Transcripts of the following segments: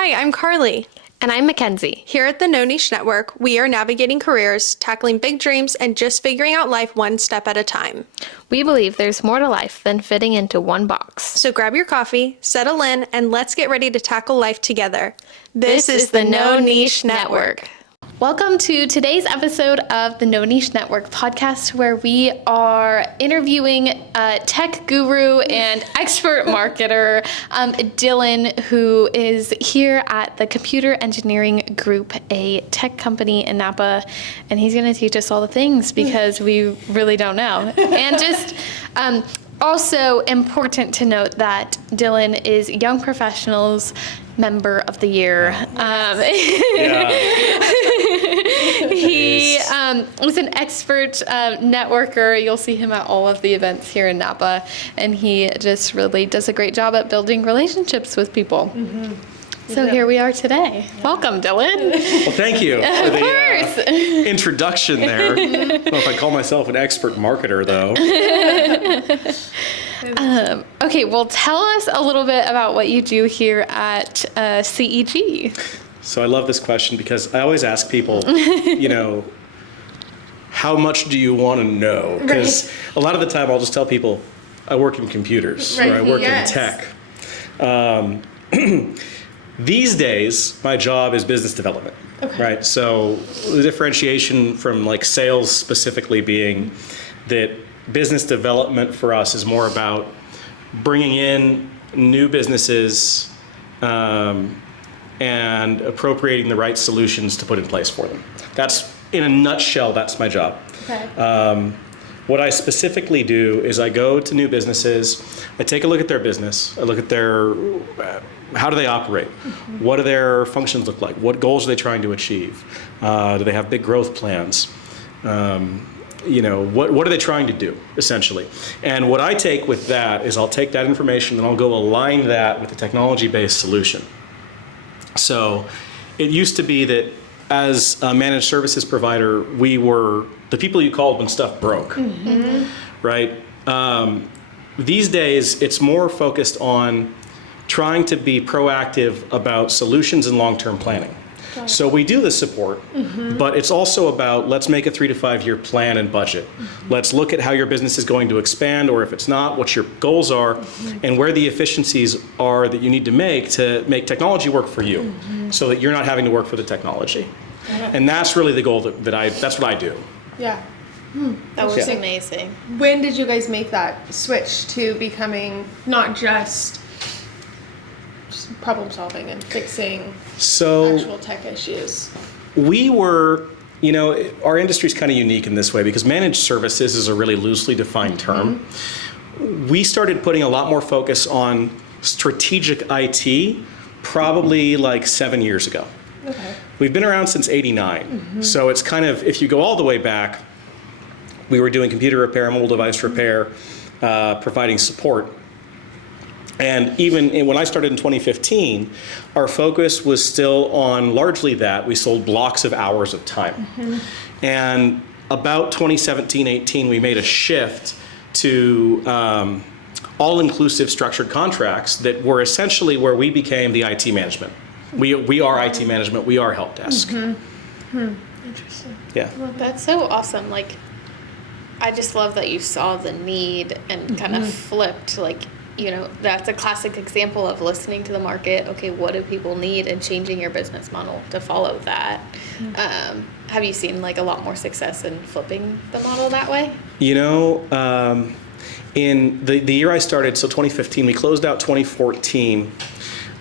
Hi, I'm Carly. And I'm Mackenzie. Here at the No Niche Network, we are navigating careers, tackling big dreams, and just figuring out life one step at a time. We believe there's more to life than fitting into one box. So grab your coffee, settle in, and let's get ready to tackle life together. This is the No Niche Network. Welcome to today's episode of the No Niche Network podcast, where we are interviewing a tech guru and expert marketer, Dylan, who is here at the Computer Engineering Group, a tech company in Napa, and he's going to teach us all the things because we really don't know. And just also important to note that Dylan is Young Professionals Member of the Year. He is an expert networker. You'll see him at all of the events here in Napa, and he just really does a great job at building relationships with people. Mm-hmm. So here we are today. Yeah. Welcome, Dylan. Well, thank you for the introduction there. I don't know if I call myself an expert marketer, though. Okay, well, tell us a little bit about what you do here at CEG. So I love this question because I always ask people, how much do you want to know? Because a lot of the time I'll just tell people I work in computers or I work in tech. These days, my job is business development, right? So the differentiation from like sales specifically being that business development for us is more about bringing in new businesses and appropriating the right solutions to put in place for them. That's, in a nutshell, that's my job. Okay. What I specifically do is I go to new businesses, I take a look at their business, I look at their, how do they operate? Mm-hmm. What do their functions look like? What goals are they trying to achieve? Do they have big growth plans? What are they trying to do, essentially? And what I take with that is I'll take that information and I'll go align that with a technology-based solution. So it used to be that as a managed services provider, we were the people you called when stuff broke, right? These days, it's more focused on trying to be proactive about solutions and long-term planning. So we do the support, but it's also about let's make a 3 to 5 year plan and budget. Let's look at how your business is going to expand, or if it's not, what your goals are, and where the efficiencies are that you need to make technology work for you, so that you're not having to work for the technology. And that's really the goal that's what I do. Yeah. That was amazing. When did you guys make that switch to becoming not just problem solving and fixing actual tech issues? We were, our industry is kind of unique in this way because managed services is a really loosely defined term. We started putting a lot more focus on strategic IT probably like 7 years ago. Okay. We've been around since '89. So it's kind of, if you go all the way back, we were doing computer repair, mobile device repair, providing support. And even when I started in 2015, our focus was still on largely that. We sold blocks of hours of time. And about 2017-18, we made a shift to all-inclusive structured contracts that were essentially where we became the IT management. We are IT management, we are help desk. Interesting. Yeah. Well, that's so awesome. Like, I just love that you saw the need and kind of flipped, that's a classic example of listening to the market. Okay, what do people need, and changing your business model to follow that. Have you seen a lot more success in flipping the model that way? In the year I started, so 2015, we closed out 2014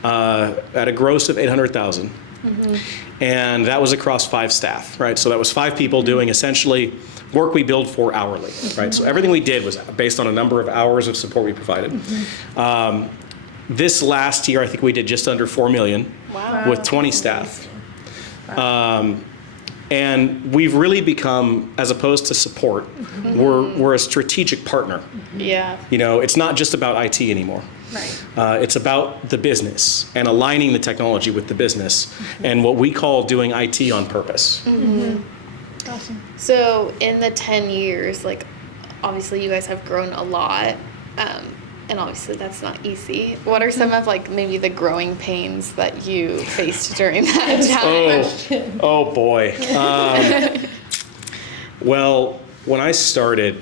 at a gross of 800,000. And that was across 5 staff, right? So that was 5 people doing essentially work we billed for hourly, right? So everything we did was based on a number of hours of support we provided. This last year, I think we did just under 4 million with 20 staff. And we've really become, as opposed to support, we're a strategic partner. Yeah. It's not just about IT anymore. Right. It's about the business and aligning the technology with the business and what we call doing IT on purpose. Awesome. So in the 10 years, obviously you guys have grown a lot. And obviously that's not easy. What are some of like maybe the growing pains that you faced during that time? Oh boy. Well, when I started,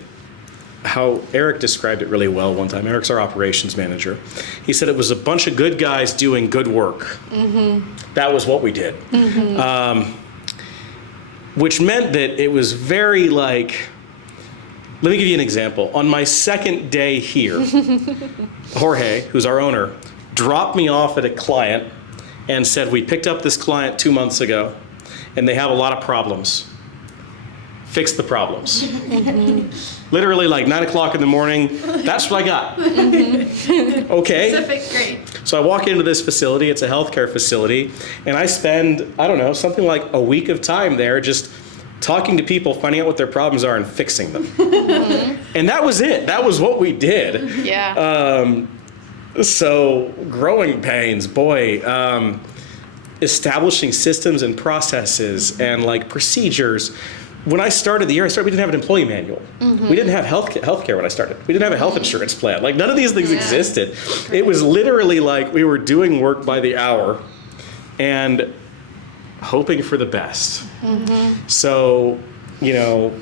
how Eric described it really well one time. Eric's our operations manager. He said it was a bunch of good guys doing good work. That was what we did. Which meant that it was very like, let me give you an example. On my second day here, Jorge, who's our owner, dropped me off at a client and said, we picked up this client 2 months ago and they have a lot of problems. Fix the problems. Literally like 9 o'clock in the morning, that's what I got. Okay. Specific, great. So I walk into this facility, it's a healthcare facility, and I spend, I don't know, something like a week of time there just talking to people, finding out what their problems are and fixing them. And that was it. That was what we did. Yeah. So growing pains, boy, establishing systems and processes and like procedures. When I started the year, we didn't have an employee manual. We didn't have healthcare when I started. We didn't have a health insurance plan. Like none of these things existed. It was literally like we were doing work by the hour and hoping for the best. So, you know,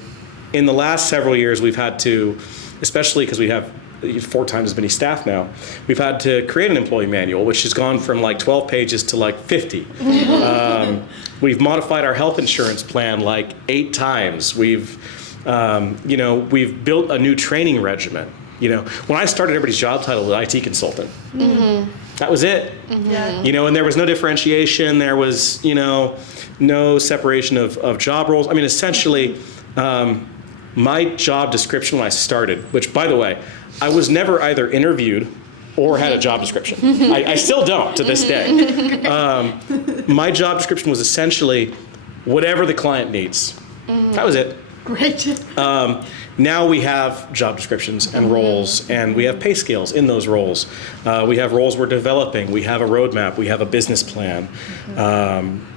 in the last several years, we've had to, especially because we have 4 times as many staff now, we've had to create an employee manual, which has gone from like 12 pages to like 50. We've modified our health insurance plan like 8 times. We've built a new training regimen. You know, when I started, everybody's job title was IT consultant. That was it. You know, and there was no differentiation. There was, you know, no separation of job roles. I mean, essentially, my job description when I started, which by the way, I was never either interviewed or had a job description. I still don't to this day. My job description was essentially whatever the client needs. That was it. Great. Now we have job descriptions and roles, and we have pay scales in those roles. We have roles we're developing. We have a roadmap. We have a business plan.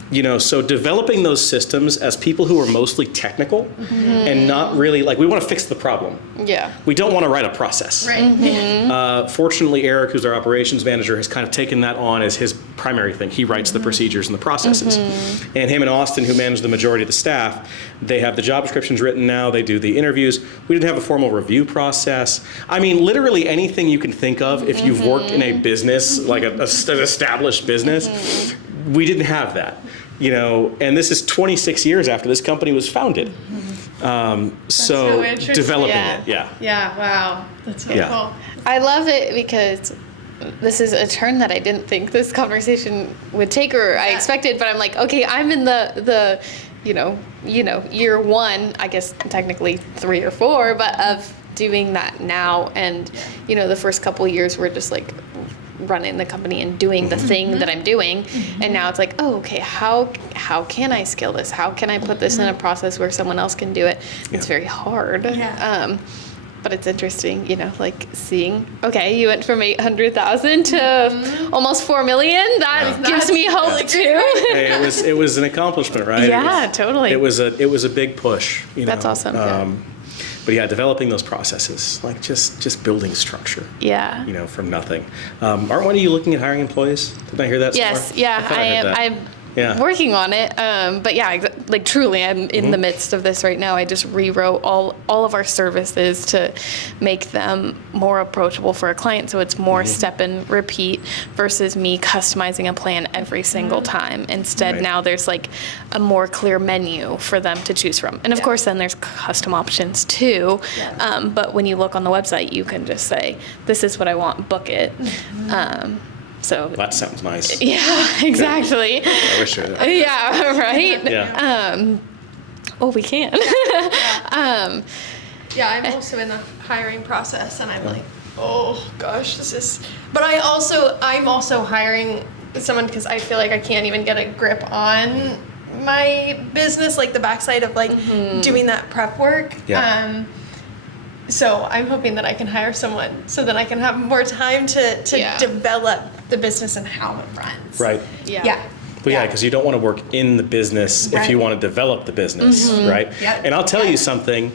You know, so developing those systems as people who are mostly technical and not really like, we want to fix the problem. Yeah. We don't want to write a process. Right. Fortunately, Eric, who's our operations manager, has kind of taken that on as his primary thing. He writes the procedures and the processes. And him and Austin, who manage the majority of the staff, they have the job descriptions written now. They do the interviews. We didn't have a formal review process. I mean, literally anything you can think of if you've worked in a business, like an established business, we didn't have that. You know, and this is 26 years after this company was founded. So interesting. developing Yeah. it, yeah. Yeah, wow. That's so Yeah. cool. I love it because this is a turn that I didn't think this conversation would take or I expected, but I'm like, okay, I'm in the you know, year 1, I guess technically 3 or 4, but of doing that now. And, you know, the first couple of years were just like running the company and doing the thing that I'm doing. And now it's like, oh, okay, how can I scale this? How can I put this in a process where someone else can do it? It's very hard. Yeah. But it's interesting, you know, like seeing, okay, you went from 800,000 to almost 4 million. That gives me hope really too. Hey, it was an accomplishment, right? Yeah, totally. It was a big push. You know? That's awesome. But yeah, developing those processes, like just building structure. Yeah. You know, from nothing. Aren't one of you looking at hiring employees? Did I hear that? Yes, somewhere? yeah, thought I heard am. that. I'm Yeah. working on it. But yeah, like truly, I'm in the midst of this right now. I just rewrote all of our services to make them more approachable for a client, so it's more step and repeat versus me customizing a plan every single time. Instead, Right. now there's like a more clear menu for them to choose from, and of course, then there's custom options too. But when you look on the website, you can just say, "This is what I want. Book it." So That sounds nice. yeah, exactly. I wish I did. Yeah, right? Yeah. Oh, we can. Yeah, I'm also in the hiring process, and I'm like, oh gosh, this is. But I'm also hiring someone because I feel like I can't even get a grip on my business, like the backside of like doing that prep work. Yeah. So I'm hoping that I can hire someone so that I can have more time to Yeah. develop the business and how it runs. Right. Yeah. But yeah, because you don't want to work in the business if you Right. want to develop the business, right? Yep. And I'll tell you something,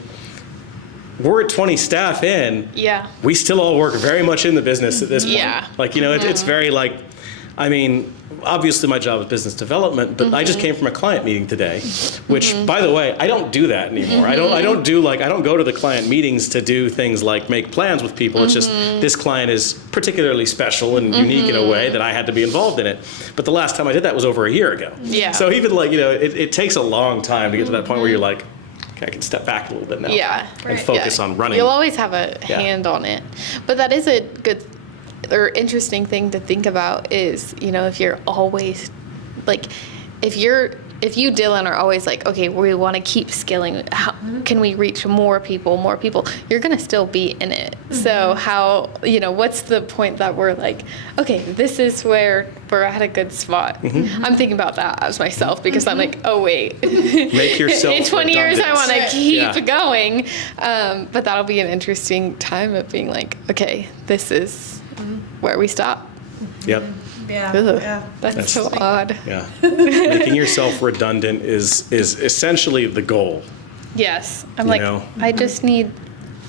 we're at 20 staff in. Yeah. We still all work very much in the business at this point. Yeah. Like, it's very like, I mean, obviously my job is business development, but I just came from a client meeting today, which by the way, I don't do that anymore. I don't go to the client meetings to do things like make plans with people. It's just this client is particularly special and unique in a way that I had to be involved in it. But the last time I did that was over a year ago. Yeah. So even like, it takes a long time to get to that point where you're like, okay, I can step back a little bit now. Yeah. And focus on running. You'll always have a hand on it. But that is a good or interesting thing to think about is, if you're always like, if you, Dylan, are always like, okay, we want to keep scaling. How can we reach more people? You're going to still be in it. So how, what's the point that we're like, okay, this is where we're at a good spot. I'm thinking about that as myself because I'm like, oh, wait. Make yourself in 20 years, I want to keep Yeah. going. But that'll be an interesting time of being like, okay, this is where we stop. Yep. Yeah. Ugh, Yeah. That's so odd. Yeah. Making yourself redundant is essentially the goal. Yes. I'm You like, know? I just need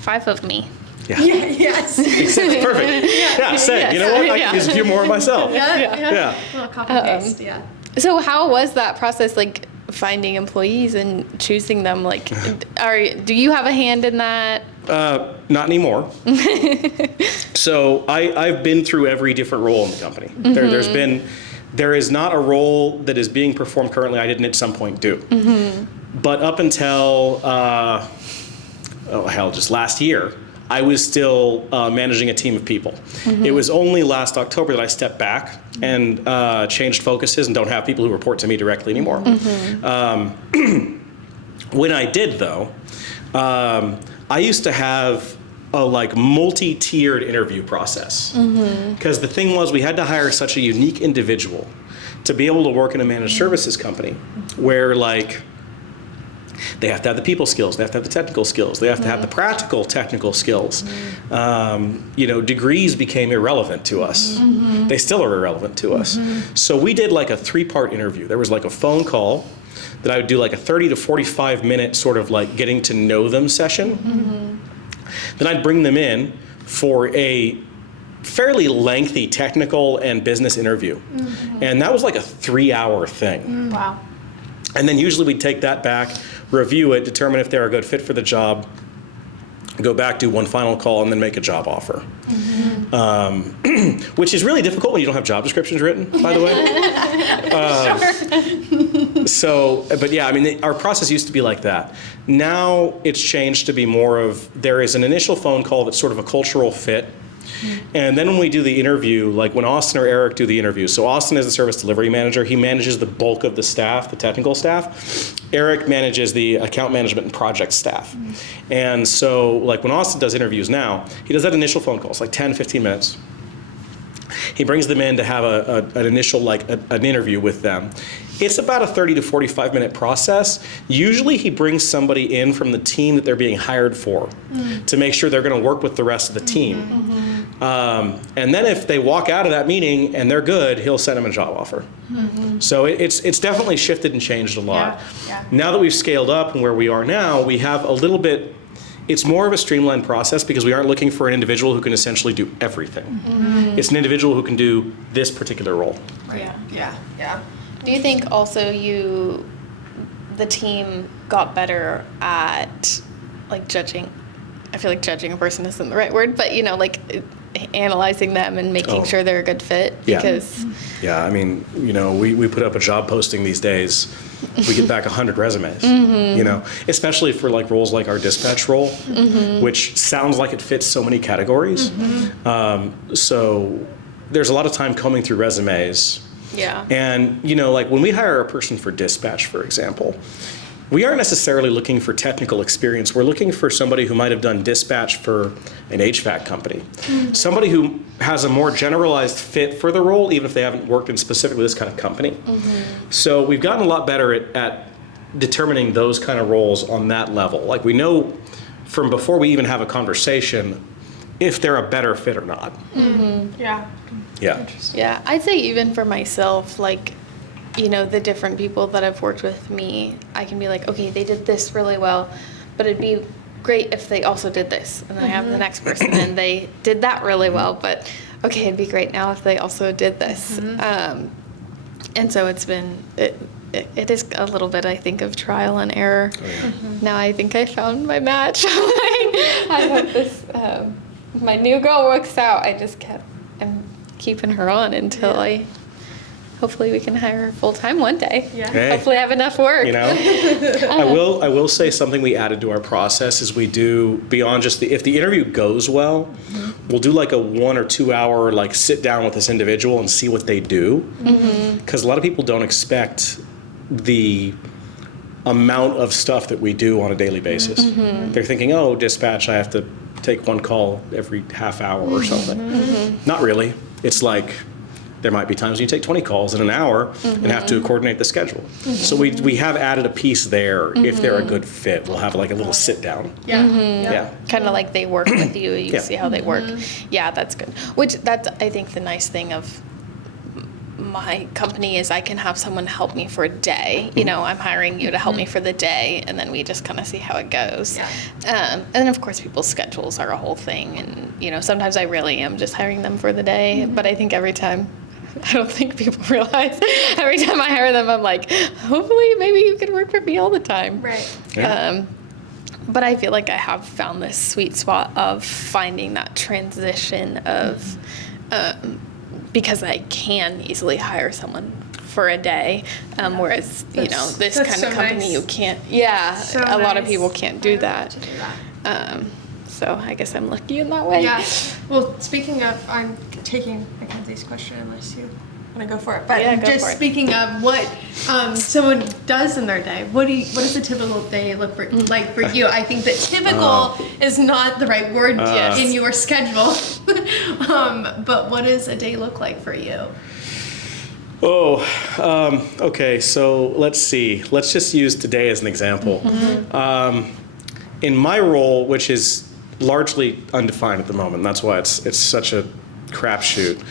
5 of me. Yeah. Yes. Exactly. Perfect. Yeah, same. Yes. You know what? I Yeah. can use a few more of myself. Yeah. Yeah. Well, copy paste. Yeah. So how was that process, like finding employees and choosing them? Like, do you have a hand in that? Not anymore. So I've been through every different role in the company. There is not a role that is being performed currently I didn't at some point do. But up until, just last year, I was still managing a team of people. It was only last October that I stepped back and changed focuses and don't have people who report to me directly anymore. When I did, though, I used to have a multi-tiered interview process. Because the thing was, we had to hire such a unique individual to be able to work in a managed services company where they have to have the people skills, they have to have the technical skills, they have to have the practical technical skills. Degrees became irrelevant to us. They still are irrelevant to us. So we did a 3-part interview. There was a phone call that I would do a 30 to 45 minute sort of getting to know them session. Then I'd bring them in for a fairly lengthy technical and business interview. And that was a 3-hour thing. Wow. And then usually we'd take that back, review it, determine if they're a good fit for the job, go back, do one final call, and then make a job offer. Which is really difficult when you don't have job descriptions written, by the way. But yeah, I mean, our process used to be like that. Now it's changed to be more of, there is an initial phone call that's sort of a cultural fit. And then when we do the interview, when Austin or Eric do the interview, so Austin is the service delivery manager. He manages the bulk of the staff, the technical staff. Eric manages the account management and project staff. And so when Austin does interviews now, he does that initial phone call. It's 10, 15 minutes. He brings them in to have an initial, an interview with them. It's about a 30 to 45 minute process. Usually he brings somebody in from the team that they're being hired for to make sure they're going to work with the rest of the team. And then if they walk out of that meeting and they're good, he'll send them a job offer. So it's definitely shifted and changed a lot. Yeah. Now that we've scaled up and where we are now, we have a little bit, it's more of a streamlined process because we aren't looking for an individual who can essentially do everything. It's an individual who can do this particular role. Yeah. Do you think also the team got better at judging? I feel like judging a person isn't the right word, but analyzing them and making sure they're a good fit. Yeah. Because I mean, we put up a job posting these days. We get back 100 resumes, especially for roles like our dispatch role, which sounds like it fits so many categories. So there's a lot of time combing through resumes. Yeah. And, when we hire a person for dispatch, for example, we aren't necessarily looking for technical experience. We're looking for somebody who might have done dispatch for an HVAC company. Somebody who has a more generalized fit for the role, even if they haven't worked in specifically this kind of company. So we've gotten a lot better at determining those kind of roles on that level. We know from before we even have a conversation if they're a better fit or not. Yeah. Yeah. Yeah, I'd say even for myself, the different people that have worked with me, I can be like, okay, they did this really well, but it'd be great if they also did this. And then I have the next person and they did that really well, but okay, it'd be great now if they also did this. And so it's been, it is a little bit, I think, of trial and error. Oh, yeah. Now I think I found my match. I hope this, my new girl works out. I'm keeping her on until hopefully we can hire her full time one day. Yeah. Hey. Hopefully I have enough work. I will say something we added to our process is we do beyond just if the interview goes well, we'll do like a 1 or 2 hour like sit down with this individual and see what they do. Because a lot of people don't expect the amount of stuff that we do on a daily basis. They're thinking, oh, dispatch, I have to take one call every half hour or something. Not really. It's like there might be times when you take 20 calls in an hour and have to coordinate the schedule. So we have added a piece there. If they're a good fit, we'll have like a little sit down. Yeah. Kind of like they work with you. You see how they work. Yeah, that's good. Which that's, I think, the nice thing of my company is I can have someone help me for a day. I'm hiring you to help me for the day, and then we just kind of see how it goes. And then of course people's schedules are a whole thing, and sometimes I really am just hiring them for the day, but I think every time, I don't think people realize, every time I hire them, I'm like, hopefully maybe you can work for me all the time. Right. Yeah. But I feel like I have found this sweet spot of finding that transition of, because I can easily hire someone for a day, whereas, this kind of company, you can't, a lot of people can't do that. So I guess I'm lucky in that way. Yeah. Well, speaking of, I'm taking Mackenzie's question unless you want to go for it. But speaking of what someone does in their day, what does a typical day look like for you? I think that typical is not the right word in your schedule. But what does a day look like for you? Okay. So let's see. Let's just use today as an example. In my role, which is largely undefined at the moment, that's why it's such a crapshoot.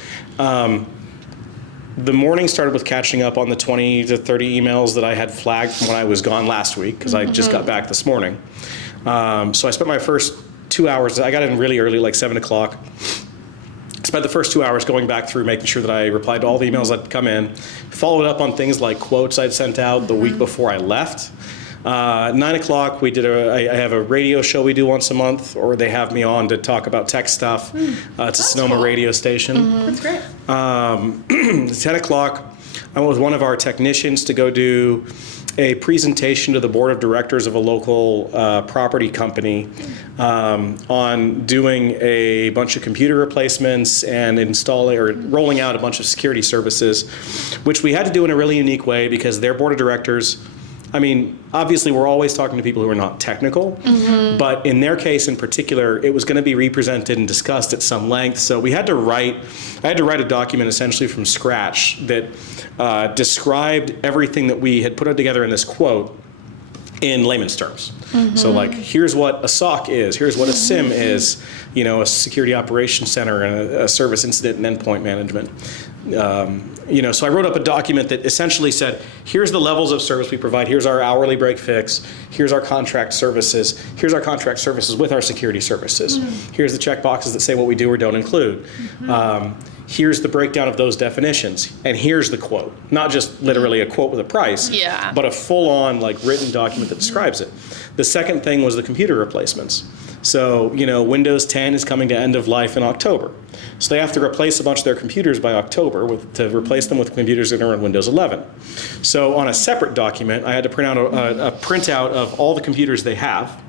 The morning started with catching up on the 20 to 30 emails that I had flagged from when I was gone last week, because I just got back this morning. So I spent my first 2 hours, I got in really early, like 7 o'clock. Spent the first 2 hours going back through, making sure that I replied to all the emails that come in, followed up on things like quotes I'd sent out the week before I left. 9 o'clock, I have a radio show we do once a month, or they have me on to talk about tech stuff. It's a Sonoma radio station. That's great. 10 o'clock, I went with one of our technicians to go do a presentation to the board of directors of a local property company on doing a bunch of computer replacements and installing or rolling out a bunch of security services, which we had to do in a really unique way because their board of directors, obviously we're always talking to people who are not technical, but in their case in particular, it was going to be represented and discussed at some length. So I had to write a document essentially from scratch that described everything that we had put together in this quote in layman's terms. So like, here's what a SOC is, here's what a SIM is, a security operations center and a service incident and endpoint management. So I wrote up a document that essentially said, here's the levels of service we provide, here's our hourly break fix, here's our contract services with our security services. Here's the check boxes that say what we do or don't include. Here's the breakdown of those definitions, and here's the quote. Not just literally a quote with a price, but a full-on written document that describes it. The second thing was the computer replacements. So, Windows 10 is coming to end of life in October. So they have to replace a bunch of their computers by October to replace them with computers that are on Windows 11. So on a separate document, I had to print out a printout of all the computers they have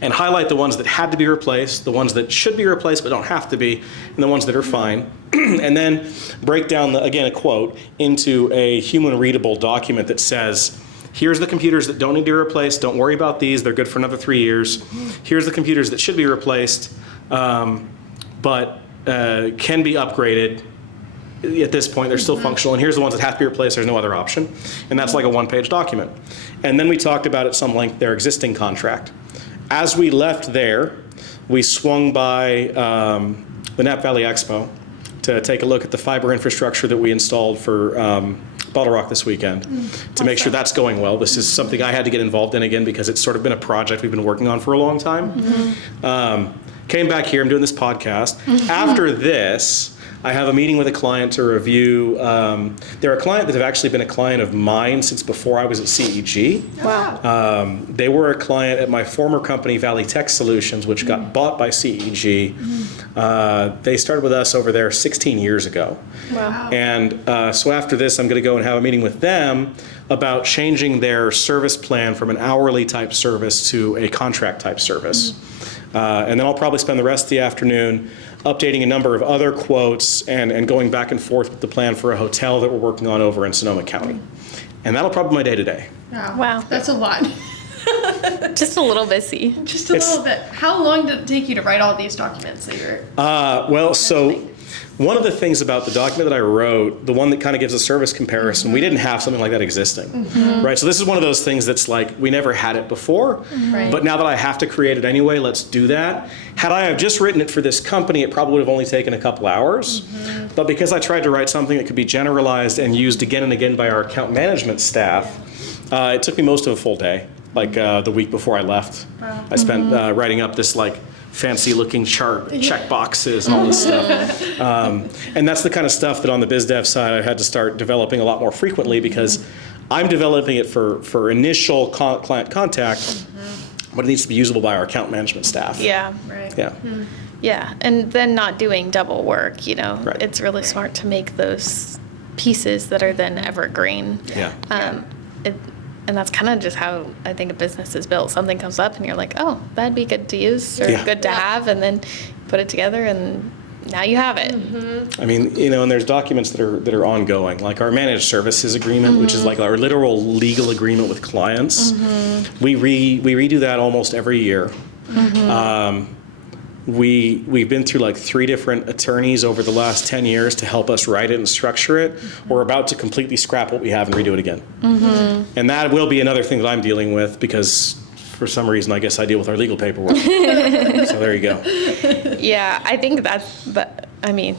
and highlight the ones that had to be replaced, the ones that should be replaced but don't have to be, and the ones that are fine. And then break down, again, a quote into a human-readable document that says, here's the computers that don't need to be replaced. Don't worry about these. They're good for another 3 years. Here's the computers that should be replaced, but can be upgraded. At this point, they're still functional. And here's the ones that have to be replaced. There's no other option. And that's like a one-page document. And then we talked about at some length their existing contract. As we left there, we swung by the Napa Valley Expo to take a look at the fiber infrastructure that we installed for Bottle Rock this weekend to make sure that's going well. This is something I had to get involved in again because it's sort of been a project we've been working on for a long time. Came back here, I'm doing this podcast. After this, I have a meeting with a client to review. They're a client that have actually been a client of mine since before I was at CEG. Wow. They were a client at my former company, Valley Tech Solutions, which got bought by CEG. They started with us over there 16 years ago. Wow. And so after this, I'm going to go and have a meeting with them about changing their service plan from an hourly type service to a contract type service. And then I'll probably spend the rest of the afternoon updating a number of other quotes and going back and forth with the plan for a hotel that we're working on over in Sonoma County. And that'll probably be my day today. Wow. That's a lot. Just a little busy. Just a little bit. How long did it take you to write all these documents that you're... So one of the things about the document that I wrote, the one that kind of gives a service comparison, we didn't have something like that existing, right? So this is one of those things that's like, we never had it before, but now that I have to create it anyway, let's do that. Had I have just written it for this company, it probably would have only taken a couple hours. But because I tried to write something that could be generalized and used again and again by our account management staff, it took me most of a full day, like the week before I left. I spent writing up this like fancy looking chart, check boxes and all this stuff. And that's the kind of stuff that on the biz dev side I had to start developing a lot more frequently because I'm developing it for initial client contact, but it needs to be usable by our account management staff. Yeah. Right. Yeah. Yeah. And then not doing double work, you know. Right. It's really smart to make those pieces that are then evergreen. Yeah. And that's kind of just how I think a business is built. Something comes up and you're like, oh, that'd be good to use or good to have. And then you put it together and now you have it. I mean, you know, and there's documents that are ongoing, like our managed services agreement, which is like our literal legal agreement with clients. We redo that almost every year. We've been through like 3 different attorneys over the last 10 years to help us write it and structure it. We're about to completely scrap what we have and redo it again. And that will be another thing that I'm dealing with because for some reason I guess I deal with our legal paperwork. So there you go. Yeah, I think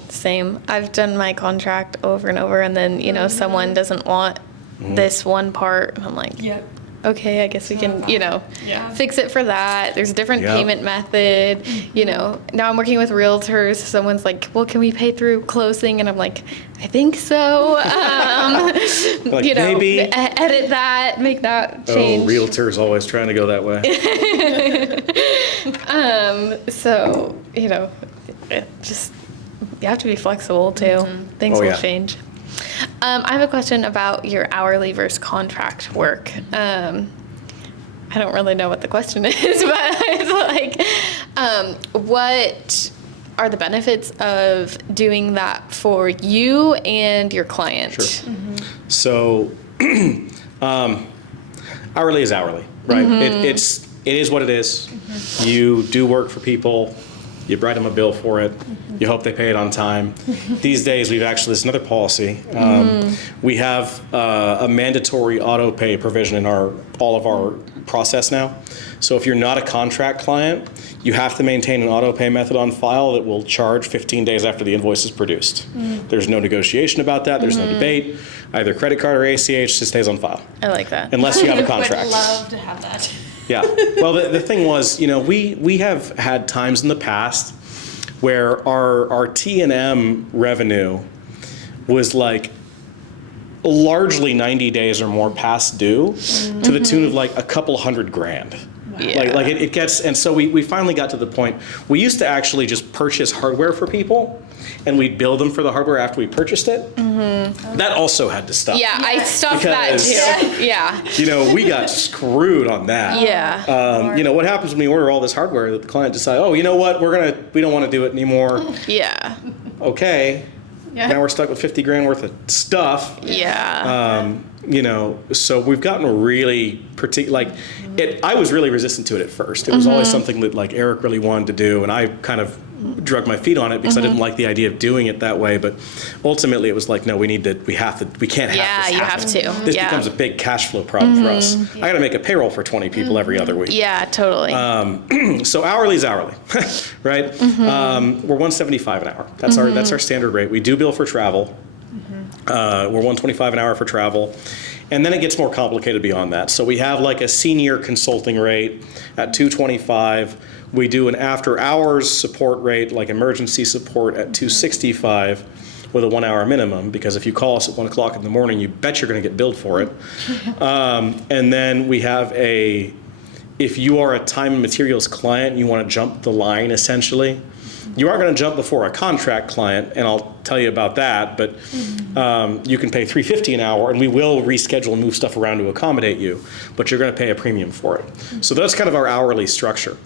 same. I've done my contract over and over and then, you know, someone doesn't want this one part and I'm like, okay, I guess we can, you know, fix it for that. There's a different payment method, you know. Now I'm working with realtors. Someone's like, well, can we pay through closing? And I'm like, I think so. Like, you know, maybe. Edit that, make that change. Oh, realtors always trying to go that way. So, you know, you have to be flexible too. Things will change. I have a question about your hourly versus contract work. I don't really know what the question is, but it's like, what are the benefits of doing that for you and your client? Sure. So, hourly is hourly, right? It is what it is. You do work for people. You write them a bill for it. You hope they pay it on time. These days, this is another policy. We have a mandatory auto pay provision in all of our process now. So if you're not a contract client, you have to maintain an auto pay method on file that will charge 15 days after the invoice is produced. There's no negotiation about that. There's no debate. Either credit card or ACH just stays on file. I like that. Unless you have a contract. I would love to have that. Yeah. Well, the thing was, you know, we have had times in the past where our T&M revenue was like largely 90 days or more past due to the tune of like a couple $100,000. Yeah. Like it gets, and so we finally got to the point, we used to actually just purchase hardware for people and we'd bill them for the hardware after we purchased it. That also had to stop. Yeah, I stopped that too. Yeah. You know, we got screwed on that. Yeah. You know, what happens when we order all this hardware that the client decides, oh, you know what, we don't want to do it anymore. Yeah. Okay. Yeah. Now we're stuck with $50,000 worth of stuff. Yeah. You know, so we've gotten really I was really resistant to it at first. It was always something that like Eric really wanted to do, and I kind of drug my feet on it because I didn't like the idea of doing it that way. But ultimately, it was like, no, we can't have this. Yeah, you have to. This becomes a big cash flow problem for us. I got to make a payroll for 20 people every other week. Yeah, totally. So hourly is hourly, right? We're $175 an hour. That's our standard rate. We do bill for travel. We're $125 an hour for travel. And then it gets more complicated beyond that. So we have like a senior consulting rate at $225. We do an after hours support rate, like emergency support, at $265 with a 1 hour minimum, because if you call us at 1 o'clock in the morning, you bet you're going to get billed for it. And then we have if you are a time and materials client, you want to jump the line essentially. You are going to jump before a contract client, and I'll tell you about that, but you can pay $350 an hour, and we will reschedule and move stuff around to accommodate you, but you're going to pay a premium for it. So that's kind of our hourly structure.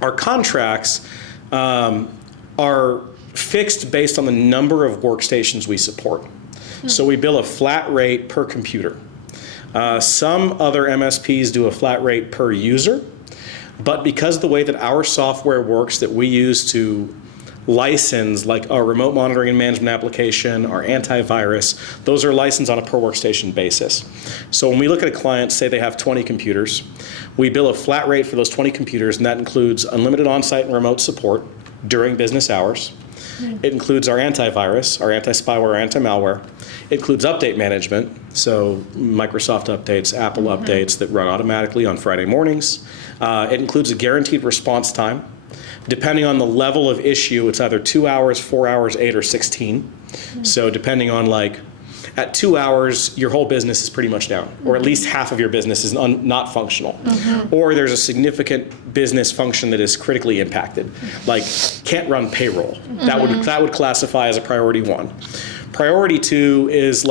Our contracts are fixed based on the number of workstations we support. So we bill a flat rate per computer. Some other MSPs do a flat rate per user, but because of the way that our software works that we use to license, like our remote monitoring and management application, our antivirus, those are licensed on a per workstation basis. So when we look at a client, say they have 20 computers, we bill a flat rate for those 20 computers, and that includes unlimited on-site and remote support during business hours. It includes our antivirus, our anti-spyware, anti-malware. It includes update management, so Microsoft updates, Apple updates that run automatically on Friday mornings. It includes a guaranteed response time. Depending on the level of issue, it's either 2 hours, 4 hours, 8, or 16. So depending on at 2 hours, your whole business is pretty much down, or at least half of your business is not functional. Or there's a significant business function that is critically impacted, like can't run payroll. That would classify as a priority 1. Priority 2 is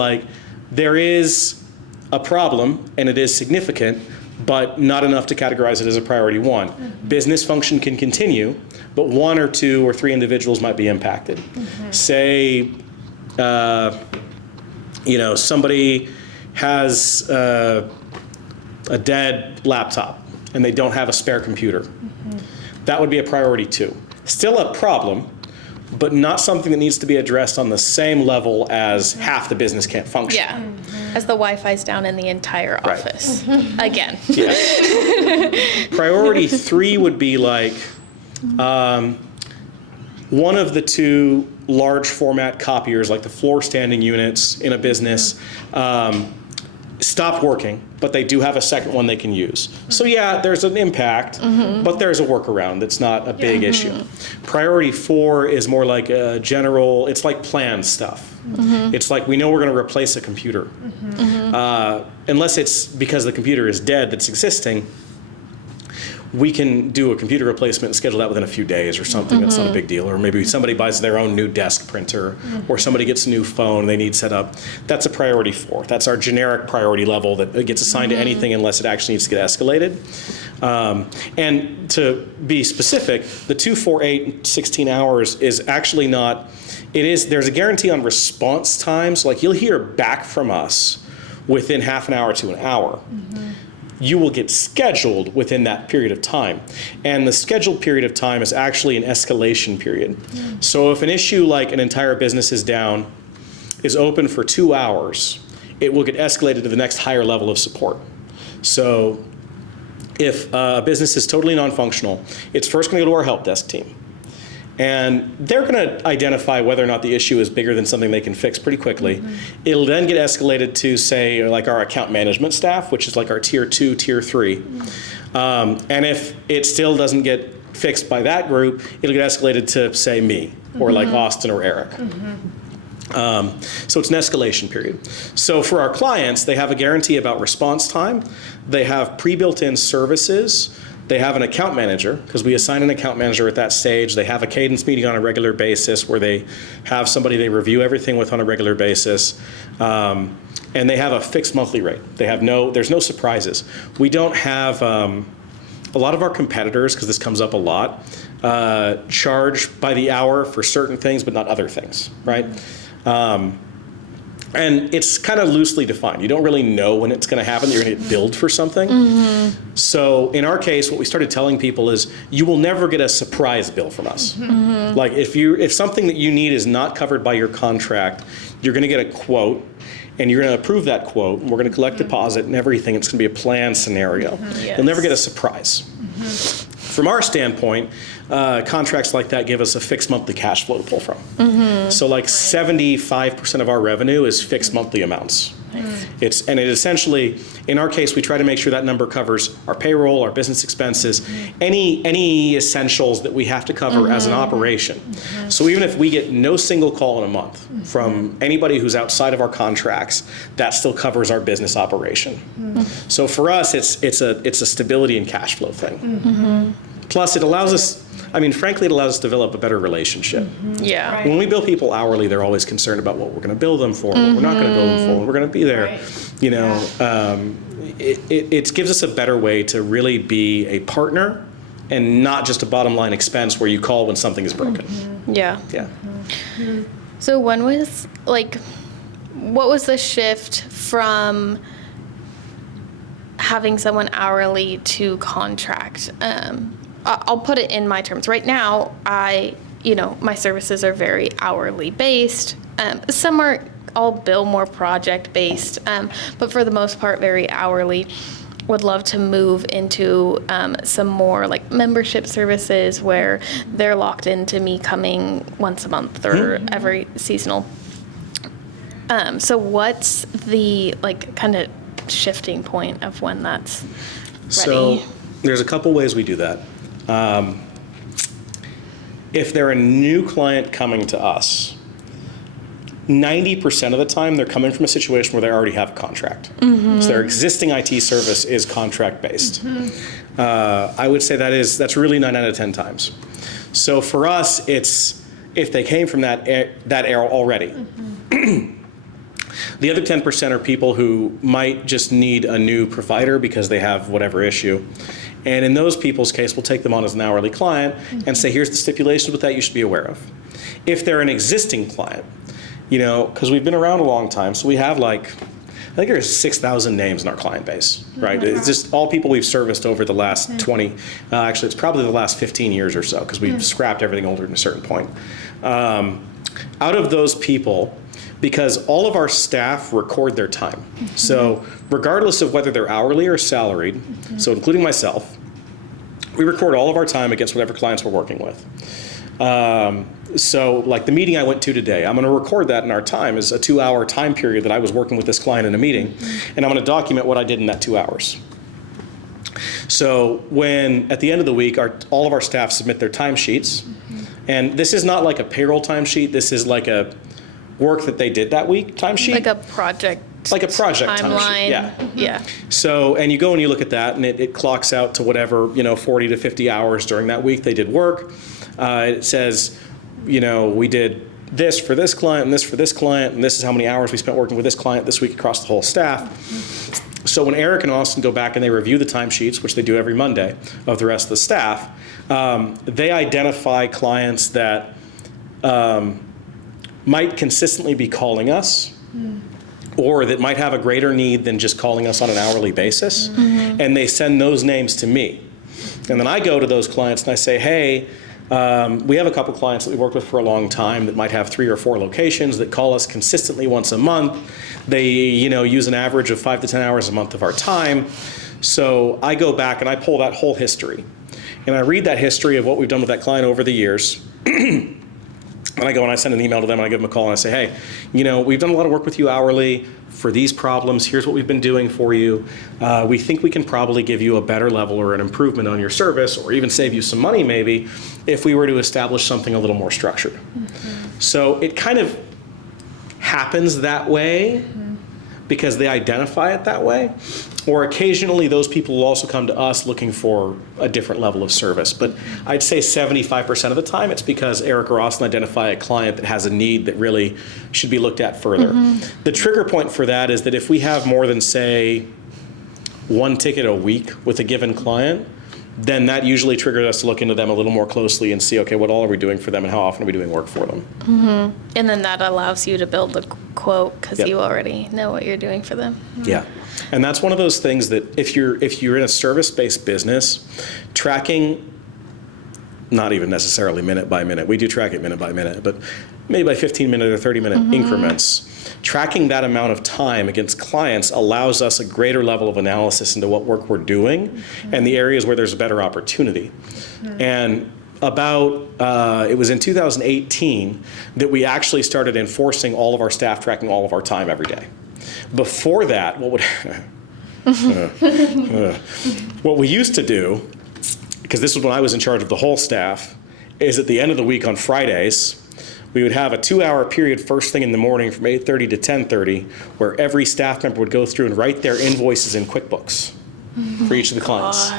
there is a problem and it is significant, but not enough to categorize it as a priority 1. Business function can continue, but 1 or 2 or 3 individuals might be impacted. Say, somebody has a dead laptop and they don't have a spare computer. That would be a priority 2. Still a problem, but not something that needs to be addressed on the same level as half the business can't function. Yeah, as the Wi-Fi's down in the entire office. Again. Yeah. Priority 3 would be one of the 2 large format copiers, like the floor standing units in a business, stopped working, but they do have a second one they can use. So yeah, there's an impact, but there's a workaround. It's not a big issue. Priority 4 is more like a general, it's like planned stuff. It's like we know we're going to replace a computer. Unless it's because the computer is dead that's existing, we can do a computer replacement and schedule that within a few days or something. That's not a big deal. Or maybe somebody buys their own new desk printer, or somebody gets a new phone they need set up. That's a priority 4. That's our generic priority level that gets assigned to anything unless it actually needs to get escalated. And to be specific, the 2, 4, 8, and 16 hours is actually not, there's a guarantee on response time. So you'll hear back from us within half an hour to an hour. You will get scheduled within that period of time. And the scheduled period of time is actually an escalation period. So if an issue like an entire business is down, is open for 2 hours, it will get escalated to the next higher level of support. So if a business is totally non-functional, it's first going to go to our help desk team. And they're going to identify whether or not the issue is bigger than something they can fix pretty quickly. It'll then get escalated to, say, our account management staff, which is our tier 2, tier 3. And if it still doesn't get fixed by that group, it'll get escalated to, say, me, or Austin or Eric. So it's an escalation period. So for our clients, they have a guarantee about response time. They have pre-built-in services. They have an account manager, because we assign an account manager at that stage. They have a cadence meeting on a regular basis where they have somebody they review everything with on a regular basis. And they have a fixed monthly rate. There's no surprises. We don't have, a lot of our competitors, because this comes up a lot, charge by the hour for certain things, but not other things, right? And it's kind of loosely defined. You don't really know when it's going to happen. You're going to get billed for something. So in our case, what we started telling people is you will never get a surprise bill from us. If something that you need is not covered by your contract, you're going to get a quote, and you're going to approve that quote, and we're going to collect deposit and everything. It's going to be a planned scenario. You'll never get a surprise. From our standpoint, contracts like that give us a fixed monthly cash flow to pull from. So like 75% of our revenue is fixed monthly amounts. It essentially, in our case, we try to make sure that number covers our payroll, our business expenses, any essentials that we have to cover as an operation. So even if we get no single call in a month from anybody who's outside of our contracts, that still covers our business operation. So for us, it's a stability and cash flow thing. Plus, it allows us, frankly, it allows us to develop a better relationship. Yeah. Right. When we bill people hourly, they're always concerned about what we're going to bill them for, what we're not going to bill them for, when we're going to be there. Right. You know, it gives us a better way to really be a partner and not just a bottom line expense where you call when something is broken. Yeah. Yeah. So what was the shift from having someone hourly to contract? I'll put it in my terms. Right now, my services are very hourly based. Some I'll bill more project based, but for the most part, very hourly. Would love to move into some more like membership services where they're locked into me coming once a month or every seasonal. So what's the kind of shifting point of when that's ready? So there's a couple ways we do that. If they're a new client coming to us, 90% of the time they're coming from a situation where they already have a contract. So their existing IT service is contract based. I would say that's really 9 out of 10 times. So for us, it's if they came from that era already. The other 10% are people who might just need a new provider because they have whatever issue. And in those people's case, we'll take them on as an hourly client and say, here's the stipulations with that you should be aware of. If they're an existing client, because we've been around a long time, so we have I think there's 6,000 names in our client base, right? It's just all people we've serviced over the last 20, actually it's probably the last 15 years or so, because we've scrapped everything older than a certain point. Out of those people, because all of our staff record their time. So regardless of whether they're hourly or salaried, so including myself, we record all of our time against whatever clients we're working with. So like the meeting I went to today, I'm going to record that in our time as a 2-hour time period that I was working with this client in a meeting, and I'm going to document what I did in that 2 hours. So when at the end of the week, all of our staff submit their timesheets, and this is not like a payroll timesheet, this is like a work that they did that week timesheet. Like a project timeline. Timesheet. Yeah. So, and you go and you look at that, and it clocks out to whatever, 40 to 50 hours during that week they did work. It says, we did this for this client and this for this client, and this is how many hours we spent working with this client this week across the whole staff. So when Eric and Austin go back and they review the timesheets, which they do every Monday, of the rest of the staff, they identify clients that might consistently be calling us, or that might have a greater need than just calling us on an hourly basis, and they send those names to me. And then I go to those clients and I say, hey, we have a couple clients that we worked with for a long time that might have 3 or 4 locations that call us consistently once a month. They use an average of 5 to 10 hours a month of our time. So I go back and I pull that whole history. And I read that history of what we've done with that client over the years. And I go and I send an email to them and I give them a call and I say, hey, we've done a lot of work with you hourly for these problems. Here's what we've been doing for you. We think we can probably give you a better level or an improvement on your service, or even save you some money maybe, if we were to establish something a little more structured. So it kind of happens that way because they identify it that way. Or occasionally those people will also come to us looking for a different level of service. But I'd say 75% of the time it's because Eric or Austin identify a client that has a need that really should be looked at further. The trigger point for that is that if we have more than, say, 1 ticket a week with a given client, then that usually triggers us to look into them a little more closely and see, okay, what all are we doing for them and how often are we doing work for them? And then that allows you to build a quote because you already know what you're doing for them. Yeah. And that's one of those things that if you're in a service-based business, tracking, not even necessarily minute by minute, we do track it minute by minute, but maybe by 15-minute or 30-minute increments. Tracking that amount of time against clients allows us a greater level of analysis into what work we're doing and the areas where there's a better opportunity. And it was in 2018 that we actually started enforcing all of our staff tracking all of our time every day. Before that, what we used to do, because this was when I was in charge of the whole staff, is at the end of the week on Fridays, we would have a 2-hour period first thing in the morning from 8:30 to 10:30 where every staff member would go through and write their invoices in QuickBooks for each of the clients.